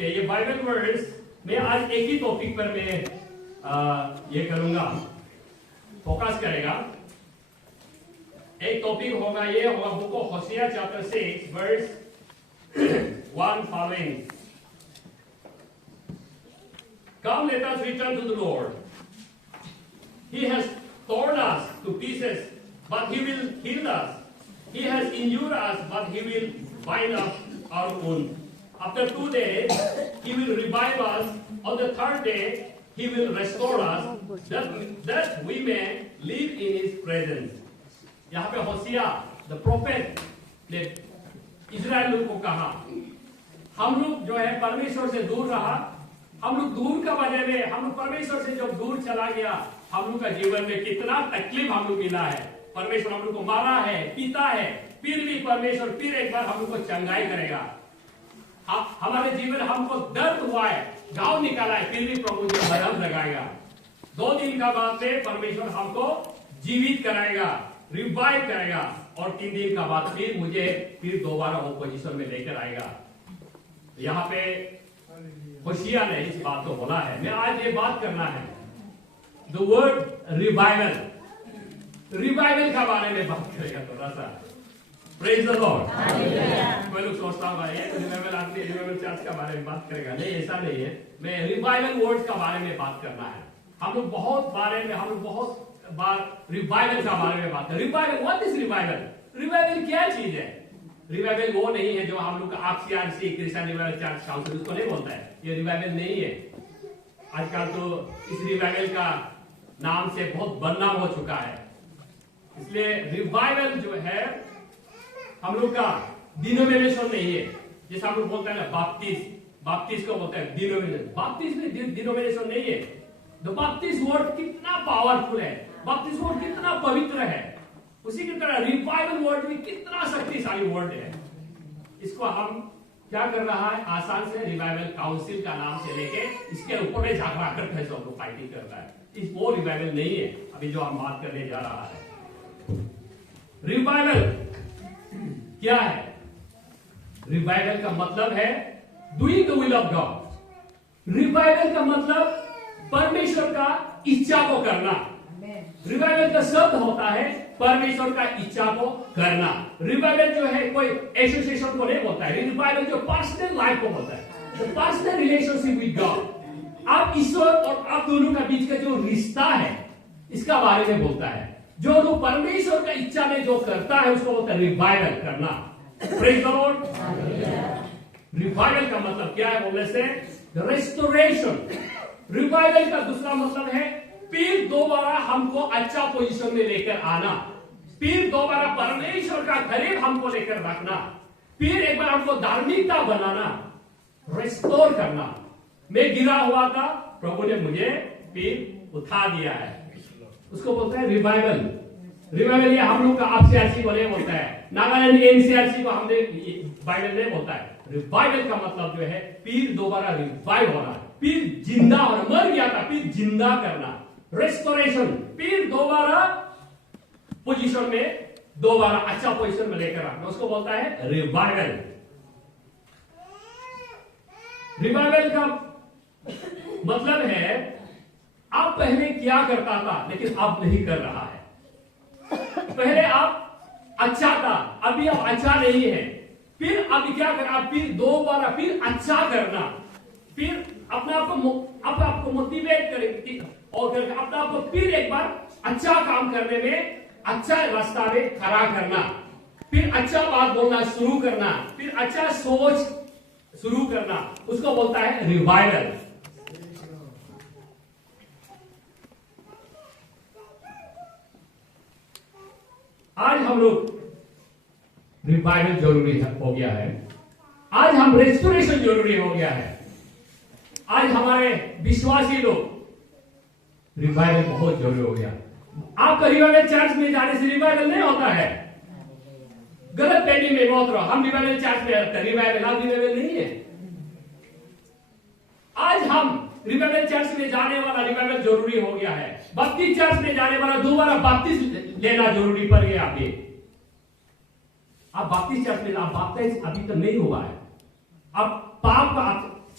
Okay, ये Bible words में आज एक ही टॉपिक पर मैं ये करूंगा, फोकस करेगा। एक टॉपिक होगा, ये होगा book of Hosea chapter 6 verse 1 following. Come, let us return to the Lord. He has torn us to pieces, but He will heal us. He has injured us, but He will bind up our wound. After 2 days, He will revive us. On the 3rd day, He will restore us, that we may live in His presence. यहाँ पे होसिया the prophet ने Israel लोग को कहा, हम लोग जो है परमेश्वर से दूर रहा, हम लोग दूर का वजह में, हम लोग परमेश्वर से जब दूर चला गया, हम लोग का जीवन में कितना तकलीफ हम लोग मिला है। परमेश्वर हम लोग को मारा है, पीता है, फिर भी परमेश्वर फिर एक बार हम लोग को चंगाई करेगा। हमारे जीवन हमको दर्द हुआ है, घाव निकाला है, फिर भी प्रभु जो मरहम लगाएगा। 2 दिन का बाद में परमेश्वर हमको जीवित कराएगा, रिवाइव करेगा, और 3 दिन का बाद फिर मुझे फिर दोबारा वो पोजीशन में लेकर आएगा। यहाँ पे होशिया ने इस बात को बोला है। मैं आज ये बात करना है द वर्ड रिवाइवल, रिवाइवल का बारे में बात करेगा थोड़ा सा। Praise the Lord. मैं लोग सोचता हूँ रिवाइवल आदमी रिवाइवल चर्च का बारे में बात करेगा, नहीं, ऐसा नहीं है। मैं रिवाइवल वर्ड्स का बारे में बात करना है। हम लोग बहुत बार रिवाइवल का बारे में बात करें। Revival, what is revival? Revival क्या चीज है? रिवाइवल वो नहीं है जो हम लोग का आरसीआरसी क्रिश्चियन रिवाइवल चर्च काउंसिल उसको नहीं बोलता है, ये रिवाइवल नहीं है। आजकल तो इस रिवाइवल का नाम से बहुत बदनाम हो चुका है। इसलिए रिवाइवल जो है हम लोग का डिनोमिनेशन नहीं है। जैसे हम लोग बोलते हैं ना बाप्टिस्ट को बोलते हैं डिनोमिनेशन। बाप्टिस्ट में डिनोमिनेशन नहीं है। द बाप्टिस्ट वर्ड कितना पावरफुल है, बाप्टिस्ट वर्ड कितना पवित्र है, उसी की तरह रिवाइवल वर्ड भी कितना शक्तिशाली वर्ड है। इसको हम क्या कर रहा है, आसान से रिवाइवल काउंसिल का नाम से लेके इसके ऊपर में झगड़ा करते हैं, सब फाइटिंग करता है। इस वो रिवाइवल नहीं है अभी जो हम बात करने जा रहा है। रिवाइवल क्या है? रिवाइवल का मतलब है doing the will of God. Revival का मतलब परमेश्वर का इच्छा को करना। रिवाइवल का शब्द होता है परमेश्वर का इच्छा को करना। रिवाइवल जो है कोई एसोसिएशन को नहीं बोलता है। रिवाइवल जो पर्सनल लाइफ को बोलता है, पर्सनल रिलेशनशिप विद गॉड। आप ईश्वर और आप दोनों का बीच का जो रिश्ता है इसका बारे में बोलता है। जो लोग परमेश्वर का इच्छा में जो करता है उसको बोलता है रिवाइवल करना। Praise the Lord. रिवाइवल का मतलब क्या है बोलने से? रेस्टोरेशन। रिवाइवल का दूसरा मतलब है फिर दोबारा हमको अच्छा पोजीशन में लेकर आना, फिर दोबारा परमेश्वर का करीब हमको लेकर रखना, फिर एक बार हमको धार्मिकता बनाना, रेस्टोर करना। मैं गिरा हुआ था, प्रभु ने मुझे फिर उठा दिया है, उसको बोलता है रिवाइवल। रिवाइवल ये हम लोग का आरसीआरसी को नहीं बोलता है, नागालैंड एनसीआरसी को हमने बाइबल नहीं बोलता है। रिवाइवल का मतलब जो है फिर दोबारा रिवाइव होना, फिर जिंदा होना, मर गया था फिर जिंदा करना, रेस्टोरेशन, फिर दोबारा पोजीशन में, दोबारा अच्छा पोजीशन में लेकर आना, उसको बोलता है रिवाइवल। रिवाइवल का मतलब है आप पहले क्या करता था लेकिन अब नहीं कर रहा है। पहले आप अच्छा था, अभी आप अच्छा नहीं है, फिर अभी क्या करना, आप फिर दोबारा फिर अच्छा करना, फिर अपने आप को मोटिवेट करें और अपने आप को फिर एक बार अच्छा काम करने में, अच्छा रास्ता में खड़ा करना, फिर अच्छा बात बोलना शुरू करना, फिर अच्छा सोच शुरू करना, उसको बोलता है रिवाइवल। आज हम लोग रिवाइवल जरूरी हो गया है, आज हम रेस्टोरेशन जरूरी हो गया है। आज हमारे विश्वासी लोग रिवाइवल बहुत जरूरी हो गया। आपका रिवाइवल चर्च में जाने से रिवाइवल नहीं होता है, गलत फहमी में मत रहो। हम रिवाइवल चर्च में रहते हैं, रिवाइवल आप रिवाइवल नहीं है। आज हम रिवाइवल चर्च में जाने वाला रिवाइवल जरूरी हो गया है। बप्तिस्म चर्च में जाने वाला दोबारा बप्तिस्म लेना जरूरी पड़ गया। आप बप्तिस्म चर्च में आप बप्तिस्म अभी तक नहीं हुआ है, अब पाप का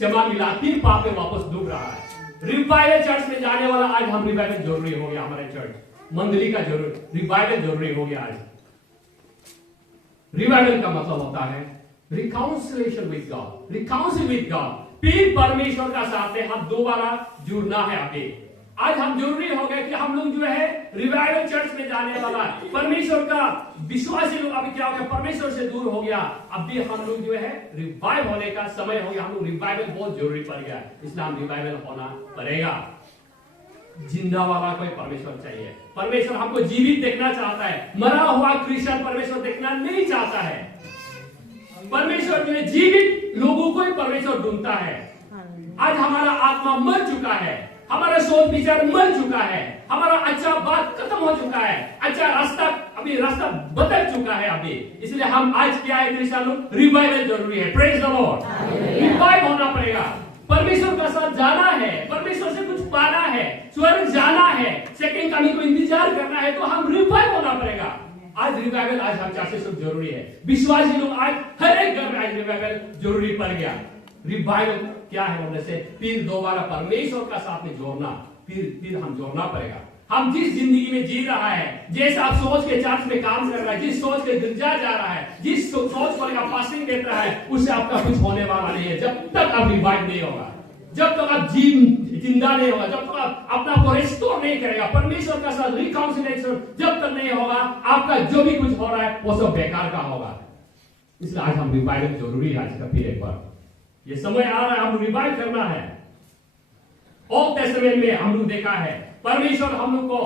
क्षमा मिला, फिर पाप में वापस डूब रहा है। रिवाइवल चर्च में जाने वाला आज हम रिवाइवल जरूरी हो गया, हमारे चर्च मंडली का जरूरी रिवाइवल जरूरी हो गया आज। रिवाइवल का मतलब होता है reconciliation with God, reconcile with God, फिर परमेश्वर का साथ में हम दोबारा जुड़ना है। अभी आज हम जरूरी हो गए कि हम लोग जो है रिवाइवल चर्च में जाने वाला परमेश्वर का विश्वासी लोग अभी क्या हो गया, परमेश्वर से दूर हो गया। अभी हम लोग जो है रिवाइव होने का समय हो गया, हम लोग रिवाइवल बहुत जरूरी पड़ गया, इसलिए हम रिवाइवल होना पड़ेगा। जिंदा वाला कोई परमेश्वर चाहिए। परमेश्वर हमको जीवित देखना चाहता है, मरा हुआ क्रिश्चियन परमेश्वर देखना नहीं चाहता है। परमेश्वर जो है जीवित लोगों को ही परमेश्वर ढूंढता है। आज हमारा आत्मा मर चुका है, हमारा सोच विचार मर चुका है, हमारा अच्छा बात खत्म हो चुका है, अच्छा रास्ता अभी रास्ता बदल चुका है अभी। इसलिए हम आज क्या है क्रिश्चियन लोग, रिवाइवल जरूरी है। प्रेज द लॉर्ड, रिवाइव होना पड़ेगा, परमेश्वर का साथ जाना है, परमेश्वर से कुछ पाना है, स्वर्ग जाना है, सेकंड कमिंग को इंतजार करना है, तो हम रिवाइव होना पड़ेगा। आज रिवाइवल आज हम चाहते सब जरूरी है। विश्वासी लोग आज हर एक घर में आज रिवाइवल जरूरी पड़ गया। रिवाइवल क्या है बोलने से फिर दोबारा परमेश्वर का साथ में जोड़ना, फिर हम जोड़ना पड़ेगा। हम जिस जिंदगी में जी रहा है, जैसे आप सोच के चर्च में काम कर रहा है, जिस सोच के गिरजा जा रहा है, जिस सोच को आप फास्टिंग देख रहा है, उससे आपका कुछ होने वाला नहीं है जब तक आप रिवाइव नहीं होगा, जब तक आप जिंदा नहीं होगा, जब तक आप अपना को रिस्टोर नहीं करेगा, परमेश्वर का साथ रिकाउंसिलेशन जब तक नहीं होगा, आपका जो भी कुछ हो रहा है वो सब बेकार का होगा। इसलिए आज हम रिवाइवल जरूरी है। आज का फिर एक बार ये समय आ रहा है, हम रिवाइव करना है। ओल्ड टेस्टामेंट में हम लोग देखा है परमेश्वर हम लोग को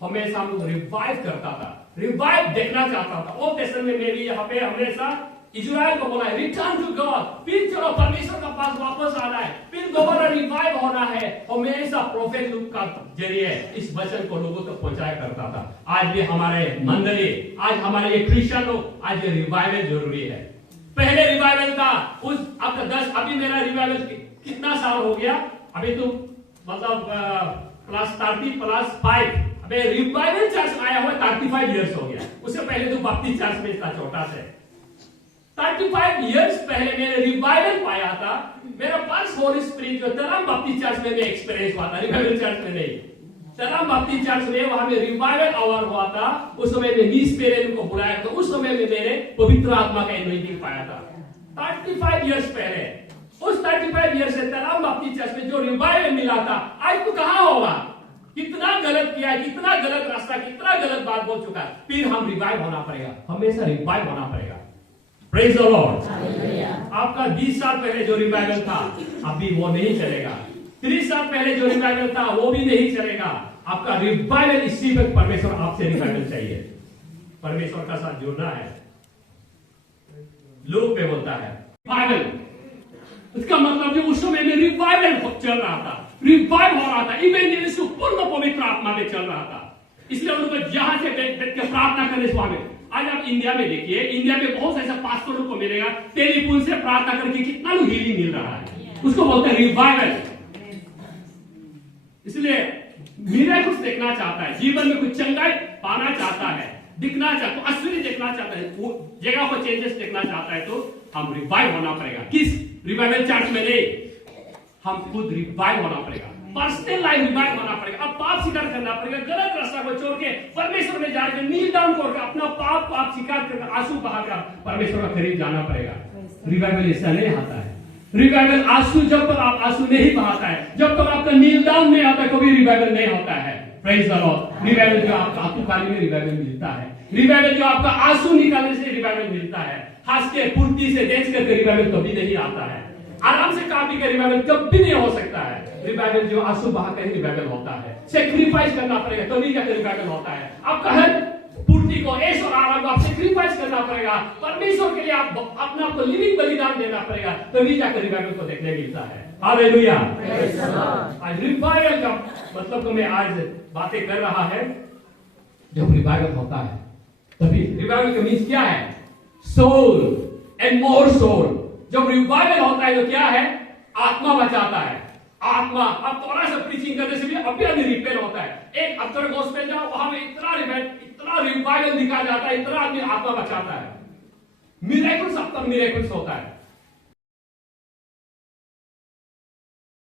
हमेशा हम लोग रिवाइव करता था, रिवाइव देखना चाहता था। ओल्ड टेस्टामेंट में भी यहाँ पे हमेशा इजराइल को बोला है रिटर्न टू गॉड, फिर चलो परमेश्वर का पास वापस आना है, फिर दोबारा रिवाइव होना है। हमेशा प्रोफेट लोग का जरिए इस वचन को लोगों तक पहुंचाया करता था। आज भी हमारे मंडली, आज हमारे ये क्रिश्चियन लोग, आज ये रिवाइवल जरूरी है। पहले रिवाइवल था उस आपका 10, अभी मेरा रिवाइवल कितना साल हो गया, अभी तो मतलब +30+5, अबे रिवाइवल चर्च आया हुआ 35 इयर्स हो गया। उससे पहले तो बाप्टिस्ट चर्च में था, छोटा से 35 इयर्स पहले मैंने रिवाइवल पाया था। मेरा फर्स्ट होली स्पिरिट जो तराम बाप्टिस्ट चर्च में एक्सपीरियंस हुआ था, रिवाइवल चर्च में नहीं। तराम बाप्टिस्ट चर्च में वहां में रिवाइवल आवर हुआ था। उस समय में मीस पेरेंट को बुलाया था, उस समय में मैंने पवित्र आत्मा का एनॉइंटिंग पाया था 35 इयर्स पहले। उस 35 इयर्स से तराम बाप्टिस्ट चर्च में जो रिवाइवल मिला था, आज तो कहां होगा। कितना गलत किया है, कितना गलत रास्ता, कितना गलत बात बोल चुका है। फिर हम रिवाइव होना पड़ेगा, हमेशा रिवाइव होना पड़ेगा। Praise the Lord. आपका 20 साल पहले जो रिवाइवल था अभी वो नहीं चलेगा, 30 साल पहले जो रिवाइवल था वो भी नहीं चलेगा। आपका रिवाइवल इसी वक्त परमेश्वर आपसे रिवाइवल चाहिए, परमेश्वर का साथ जुड़ना है। लोग पे बोलता है रिवाइवल, इसका मतलब जो उस समय में रिवाइवल चल रहा था, रिवाइव हो रहा था, इवेंजलिस्ट पूर्ण पवित्र आत्मा में चल रहा था। इसलिए उनको जहां से बैठ के प्रार्थना करने स्वामी। आज आप इंडिया में देखिए, इंडिया में बहुत ऐसा पास्टरों को मिलेगा टेलीफोन से प्रार्थना करके कितना लोग हीलिंग मिल रहा है, उसको बोलते हैं रिवाइवल। इसलिए मिरेकल्स देखना चाहता है, जीवन में कुछ चंगाई पाना चाहता है, दिखना चाहता है, आश्चर्य देखना चाहता है, वो जगह को चेंजेस देखना चाहता है, तो हम रिवाइव होना पड़ेगा। किस रिवाइवल चर्च में नहीं, हम खुद रिवाइव होना पड़ेगा, पर्सनल लाइफ रिवाइव होना पड़ेगा। अब पाप स्वीकार करना पड़ेगा, गलत रास्ता को छोड़ के परमेश्वर में जाकर नील डाउन करके अपना पाप स्वीकार करके आंसू बहाकर परमेश्वर का करीब जाना पड़ेगा। रिवाइवल ऐसा नहीं आता है। रिवाइवल आंसू, जब तक आप आंसू नहीं बहाता है, जब तक आपका नील डाउन नहीं आता, कभी रिवाइवल नहीं होता है। Praise the Lord. रिवाइवल जो आपका आंसू में रिवाइवल मिलता है, रिवाइवल जो आपका आंसू निकालने से रिवाइवल मिलता है, हंस के फुर्ती से देख करके रिवाइवल कभी नहीं आता है, आराम से काफी का रिवाइवल कभी नहीं हो सकता है। रिवाइवल जो आंसू बहाकर ही रिवाइवल होता है, सेक्रीफाइस करना पड़ेगा तभी जाकर रिवाइवल होता है। आपका हर पूर्ति को, ऐश और आराम को आप सेक्रीफाइस करना पड़ेगा, परमेश्वर के लिए आप अपने आप को लिविंग बलिदान देना पड़ेगा, तभी जाकर रिवाइवल को देखने मिलता है। हालेलुया। आज रिवाइवल का मतलब तो मैं आज बातें कर रहा है, जब रिवाइवल होता है तभी। रिवाइवल का मीन्स क्या है? Soul and more soul. जब रिवाइवल होता है तो क्या है? आत्मा बचाता है, आत्मा। अब थोड़ा सा प्रीचिंग करने से भी अभी रिपेयर होता है। एक अक्सर गॉस्पेल जाओ, वहां में इतना रिवाइवल दिखा जाता है, इतना आदमी आत्मा बचाता है। मिरेकल्स, अब तक मिरेकल्स होता है।